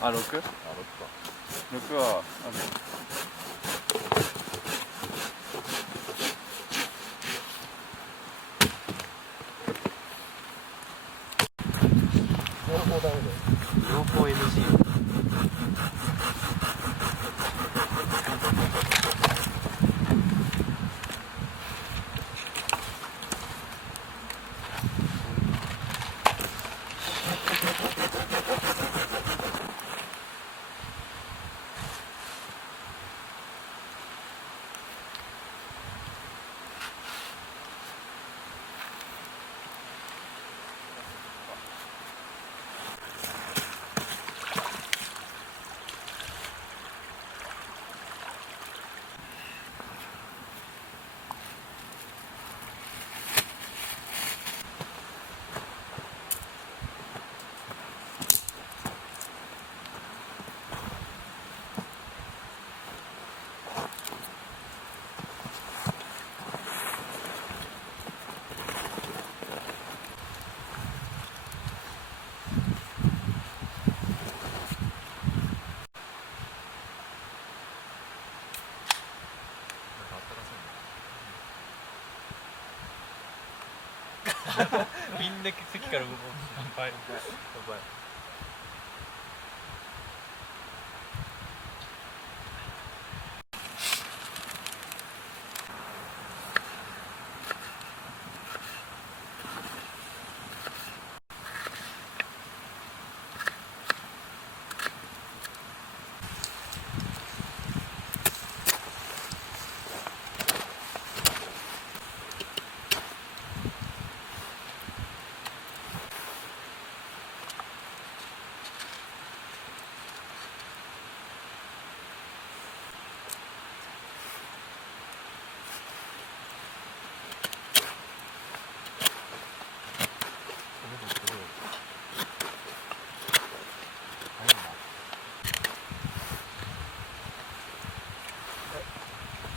あ、6？ 6か。6は両方 NG。みんな席から動こう。やばい。やばい。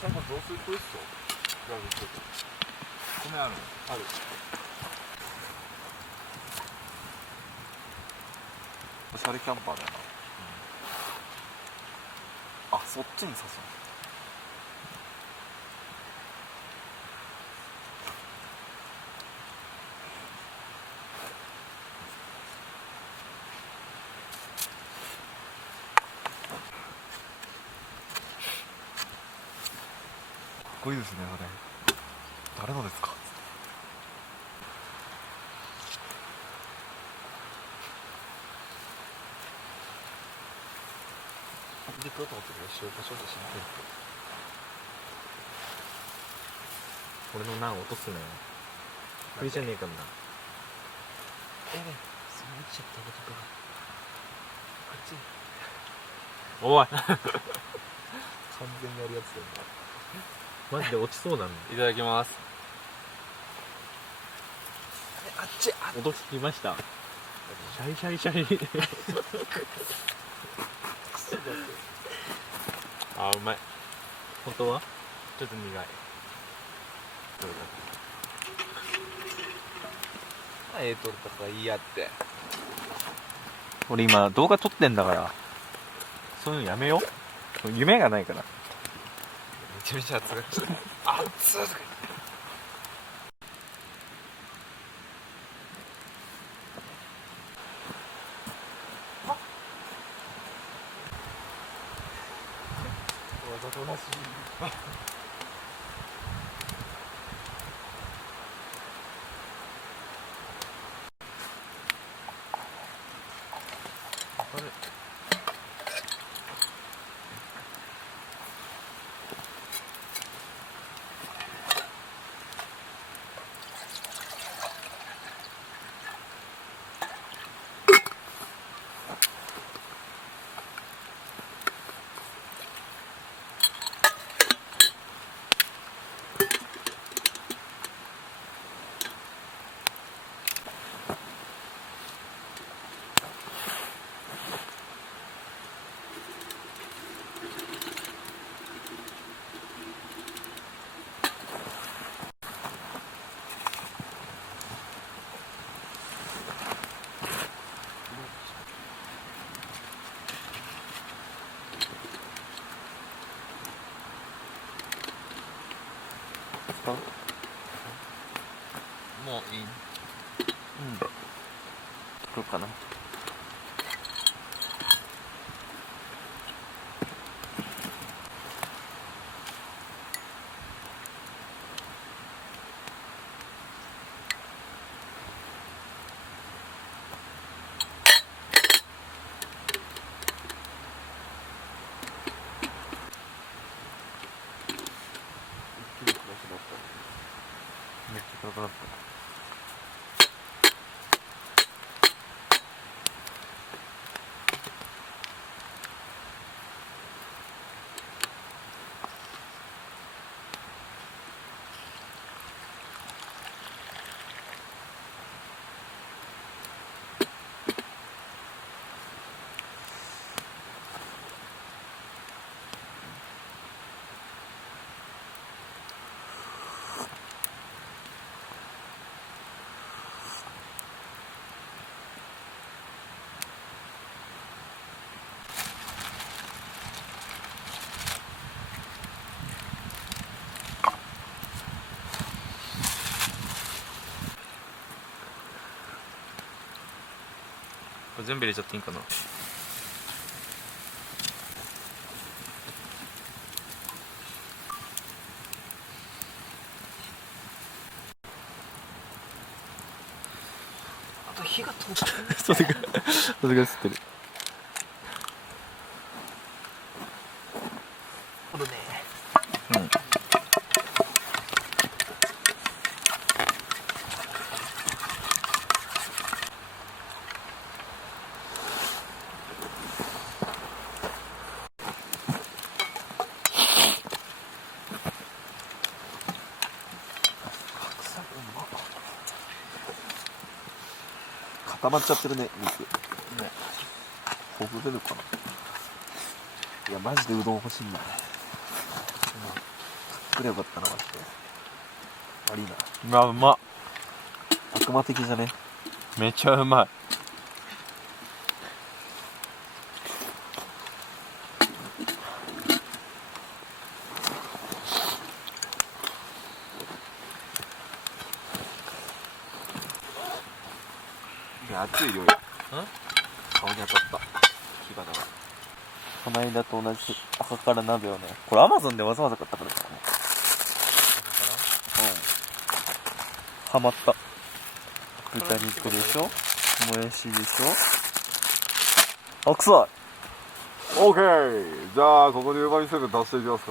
雑炊と一緒。米ある？ある。おしゃれキャンパーだな。あ、そっちに刺すの。かっこいいですね、あれ。誰のですか？で、どうと思ってるよ、塩コショウでしない。俺のナン落とすなよ。これじゃねえかんな。その落ちちゃったことか。こっち。おい完全にやるやつだよね。マジで落ちそうなんだ。いただきます。あっち。音聞きました。シャリシャリシャリ。あ、うまい。本当はちょっと苦い。撮るとか言い合って。俺今動画撮ってんだから、そういうのやめよう。夢がないから。めちゃめちゃ熱が来た。熱っとか言って。わざとらしい。これ全部入れちゃっていいんかな。あと火が通ってる。それが吸ってる。これね。うん。固まっちゃってるね、肉。ね。ほぐれるかな。いや、マジでうどん欲しいんだ。作ればよかったな、マジで。悪いな。うまっ。悪魔的じゃね。めちゃうまい。いや、熱い料理。顔に当たった。火花が。この間と同じ赤から鍋をね、これアマゾンでわざわざ買ったからかな。ハマった。豚肉でしょ、もやしでしょ、あ、臭い。オーケー。じゃあここでうまみ成分出していきます。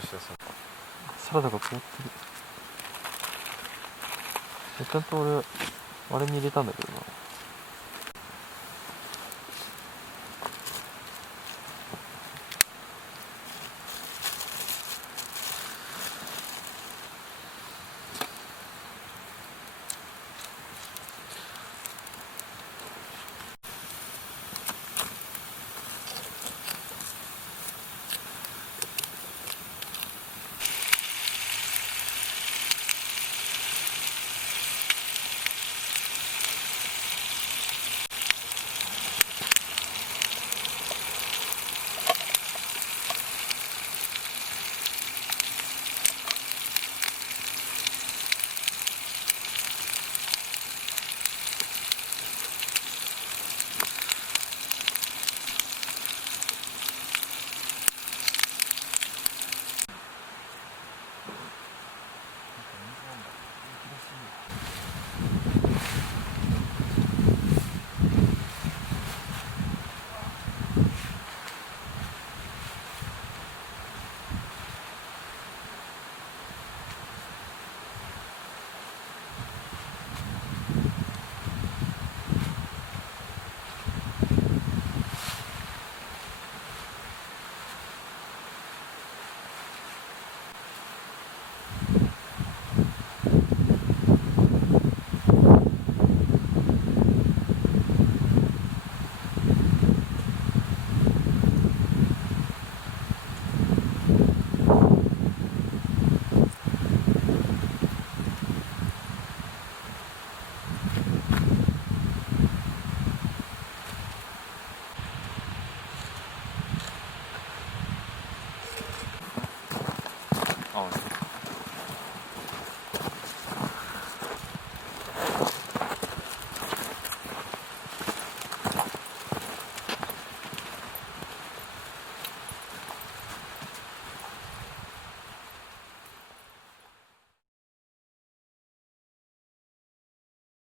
してさ。サラダが凍ってる。ちゃんと俺、あれに入れたんだけどな。